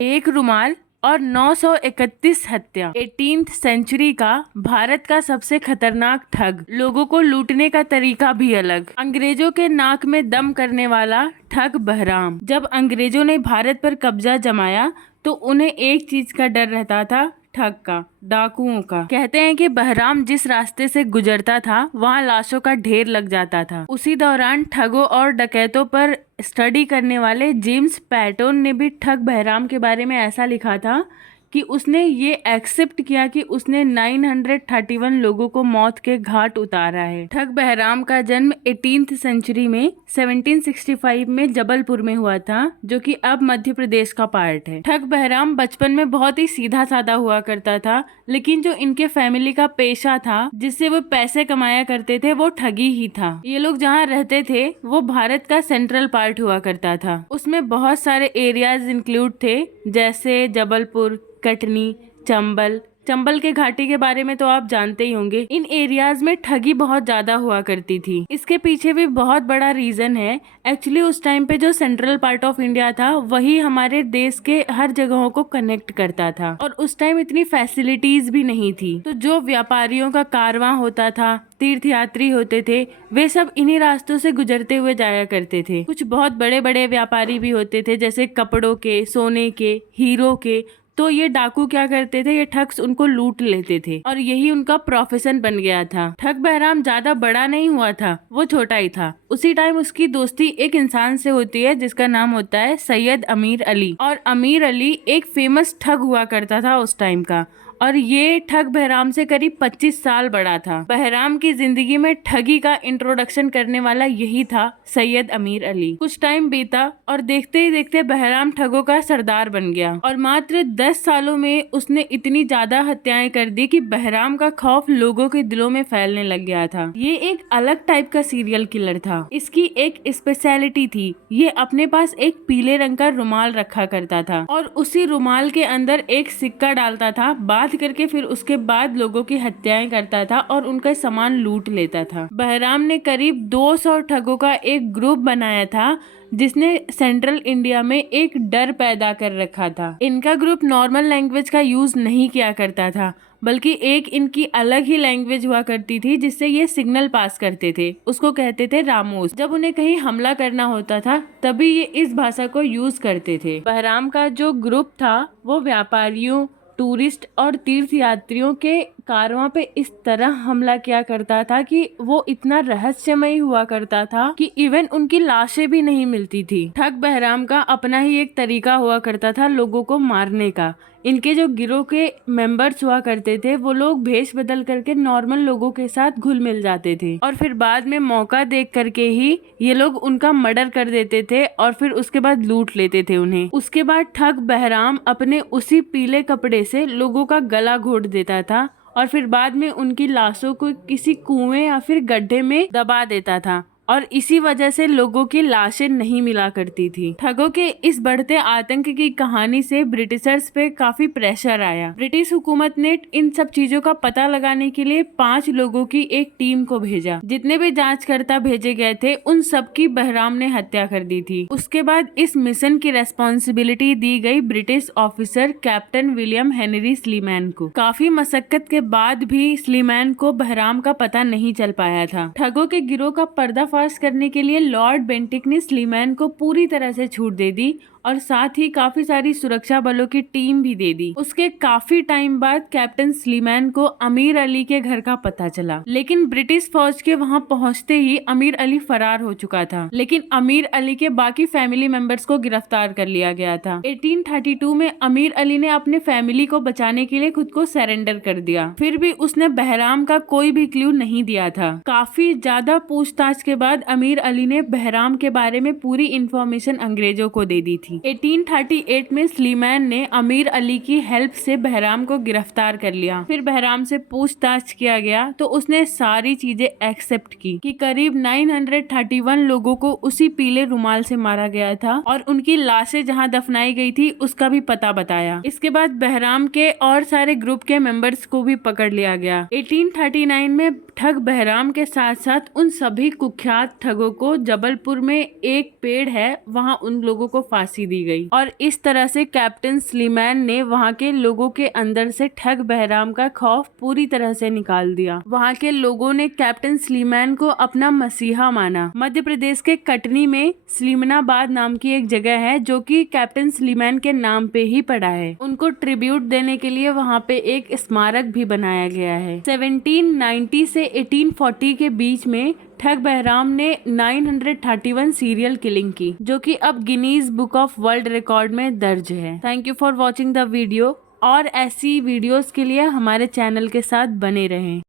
एक रुमाल और 931 हत्या। 18th सेंचुरी का भारत का सबसे खतरनाक ठग। लोगों को लूटने का तरीका भी अलग। अंग्रेजों के नाक में दम करने वाला ठग बहराम। जब अंग्रेजों ने भारत पर कब्जा जमाया तो उन्हें एक चीज का डर रहता था, ठग का, डाकुओं का। कहते हैं कि बहराम जिस रास्ते से गुजरता था वहाँ लाशों का ढेर लग जाता था। उसी दौरान ठगों और डकैतों पर स्टडी करने वाले जेम्स पैटोन ने भी ठग बहराम के बारे में ऐसा लिखा था कि उसने ये एक्सेप्ट किया कि उसने 931 लोगों को मौत के घाट उतारा है। ठग बहराम का जन्म 18th सेंचुरी में 1765 में जबलपुर में हुआ था, जो कि अब मध्य प्रदेश का पार्ट है। ठग बहराम बचपन में बहुत ही सीधा साधा हुआ करता था, लेकिन जो इनके फैमिली का पेशा था जिससे वो पैसे कमाया करते थे वो ठगी ही था। ये लोग जहाँ रहते थे वो भारत का सेंट्रल पार्ट हुआ करता था। उसमें बहुत सारे एरियाज इंक्लूड थे, जैसे जबलपुर, कटनी, चंबल के घाटी के बारे में तो आप जानते ही होंगे। इन एरियाज में ठगी बहुत ज्यादा हुआ करती थी। इसके पीछे भी बहुत बड़ा रीजन है। एक्चुअली उस टाइम पे जो सेंट्रल पार्ट ऑफ इंडिया था वही हमारे देश के हर जगहों को कनेक्ट करता था, और उस टाइम इतनी फैसिलिटीज भी नहीं थी। तो जो व्यापारियों का कारवां होता था, तीर्थ यात्री होते थे, वे सब इन्हीं रास्तों से गुजरते हुए जाया करते थे। कुछ बहुत बड़े बड़े व्यापारी भी होते थे, जैसे कपड़ों के, सोने के, हीरो के। तो ये डाकू क्या करते थे, ये ठग्स उनको लूट लेते थे और यही उनका प्रोफेशन बन गया था। ठग बहराम ज्यादा बड़ा नहीं हुआ था, वो छोटा ही था। उसी टाइम उसकी दोस्ती एक इंसान से होती है जिसका नाम होता है सैयद अमीर अली। और अमीर अली एक फेमस ठग हुआ करता था उस टाइम का, और ये ठग बहराम से करीब 25 साल बड़ा था। बहराम की जिंदगी में ठगी का इंट्रोडक्शन करने वाला यही था सैयद अमीर अली। कुछ टाइम बीता और देखते ही देखते बहराम ठगों का सरदार बन गया, और मात्र 10 सालों में उसने इतनी ज्यादा हत्याएं कर दी कि बहराम का खौफ लोगों के दिलों में फैलने लग गया था। ये एक अलग टाइप का सीरियल किलर था। इसकी एक स्पेशलिटी थी, ये अपने पास एक पीले रंग का रुमाल रखा करता था और उसी रुमाल के अंदर एक सिक्का डालता था, बात करके फिर उसके बाद लोगों की हत्याएं करता था और उनका सामान लूट लेता था। बहराम ने करीब 200 ठगों का एक ग्रुप बनाया था जिसने सेंट्रल इंडिया में एक डर पैदा कर रखा था। इनका ग्रुप नॉर्मल लैंग्वेज का यूज नहीं किया करता था, बल्कि एक इनकी अलग ही लैंग्वेज हुआ करती थी जिससे ये सिग्नल पास करते थे। उसको कहते थे रामोस। जब उन्हें कहीं हमला करना होता था तभी ये इस भाषा को यूज करते थे। बहराम का जो ग्रुप था वो व्यापारियों, टूरिस्ट और तीर्थ यात्रियों के कारवां पे इस तरह हमला किया करता था कि वो इतना रहस्यमय हुआ करता था कि इवन उनकी लाशें भी नहीं मिलती थी। ठग बहराम का अपना ही एक तरीका हुआ करता था लोगों को मारने का। इनके जो गिरोह के मेंबर्स हुआ करते थे वो लोग भेष बदल करके नॉर्मल लोगों के साथ घुल मिल जाते थे, और फिर बाद में मौका देख करके ही ये लोग उनका मर्डर कर देते थे और फिर उसके बाद लूट लेते थे उन्हें। उसके बाद ठग बहराम अपने उसी पीले कपड़े से लोगों का गला घोट देता था और फिर बाद में उनकी लाशों को किसी कुएं या फिर गड्ढे में दबा देता था, और इसी वजह से लोगों की लाशें नहीं मिला करती थी। ठगों के इस बढ़ते आतंक की कहानी से ब्रिटिशर्स पे काफी प्रेशर आया। ब्रिटिश हुकूमत ने इन सब चीजों का पता लगाने के लिए 5 लोगों की एक टीम को भेजा। जितने भी जांचकर्ता भेजे गए थे उन सब की बहराम ने हत्या कर दी थी। उसके बाद इस मिशन की रेस्पॉन्सिबिलिटी दी गई British officer captain William Henry Sleeman को। काफी मशक्कत के बाद भी स्लीमैन को बहराम का पता नहीं चल पाया था। ठगों के गिरोह का पर्दाफाश करने के लिए लॉर्ड बेंटिक ने स्लीमैन को पूरी तरह से छूट दे दी और साथ ही काफी सारी सुरक्षा बलों की टीम भी दे दी। उसके काफी टाइम बाद कैप्टन स्लीमैन को अमीर अली के घर का पता चला, लेकिन ब्रिटिश फौज के वहां पहुंचते ही अमीर अली फरार हो चुका था। लेकिन अमीर अली के बाकी फैमिली मेंबर्स को गिरफ्तार कर लिया गया था। 1832 में अमीर अली ने अपने फैमिली को बचाने के लिए खुद को सरेंडर कर दिया। फिर भी उसने बहराम का कोई भी क्लू नहीं दिया था। काफी ज्यादा पूछताछ के बाद अमीर अली ने बहराम के बारे में पूरी इंफॉर्मेशन अंग्रेजों को दे दी थी। 1838 में स्लीमैन ने अमीर अली की हेल्प से बहराम को गिरफ्तार कर लिया। फिर बहराम से पूछताछ किया गया तो उसने सारी चीजें एक्सेप्ट की कि करीब 931 लोगों को उसी पीले रुमाल से मारा गया था और उनकी लाशें जहां दफनाई गई थी उसका भी पता बताया। इसके बाद बहराम के और सारे ग्रुप के मेंबर्स को भी पकड़ लिया गया। 1839 में ठग बहराम के साथ साथ उन सभी कुख्यात ठगों को जबलपुर में एक पेड़ है वहां उन लोगों को फांसी दी गई और इस तरह से कैप्टन स्लीमैन ने वहां के लोगों के अंदर से ठग बहराम का खौफ पूरी तरह से निकाल दिया। वहां के लोगों ने कैप्टन स्लीमैन को अपना मसीहा माना। मध्य प्रदेश के कटनी में स्लीमनाबाद नाम की एक जगह है जो कि कैप्टन स्लीमैन के नाम पे ही पड़ा है। उनको ट्रिब्यूट देने के लिए वहाँ पे एक स्मारक भी बनाया गया है। 1790 से 1840 के बीच में ठग बहराम ने 931 सीरियल किलिंग की, जो कि अब Guinness book of world record में दर्ज है। Thank you for watching the video और ऐसी वीडियोस के लिए हमारे चैनल के साथ बने रहें।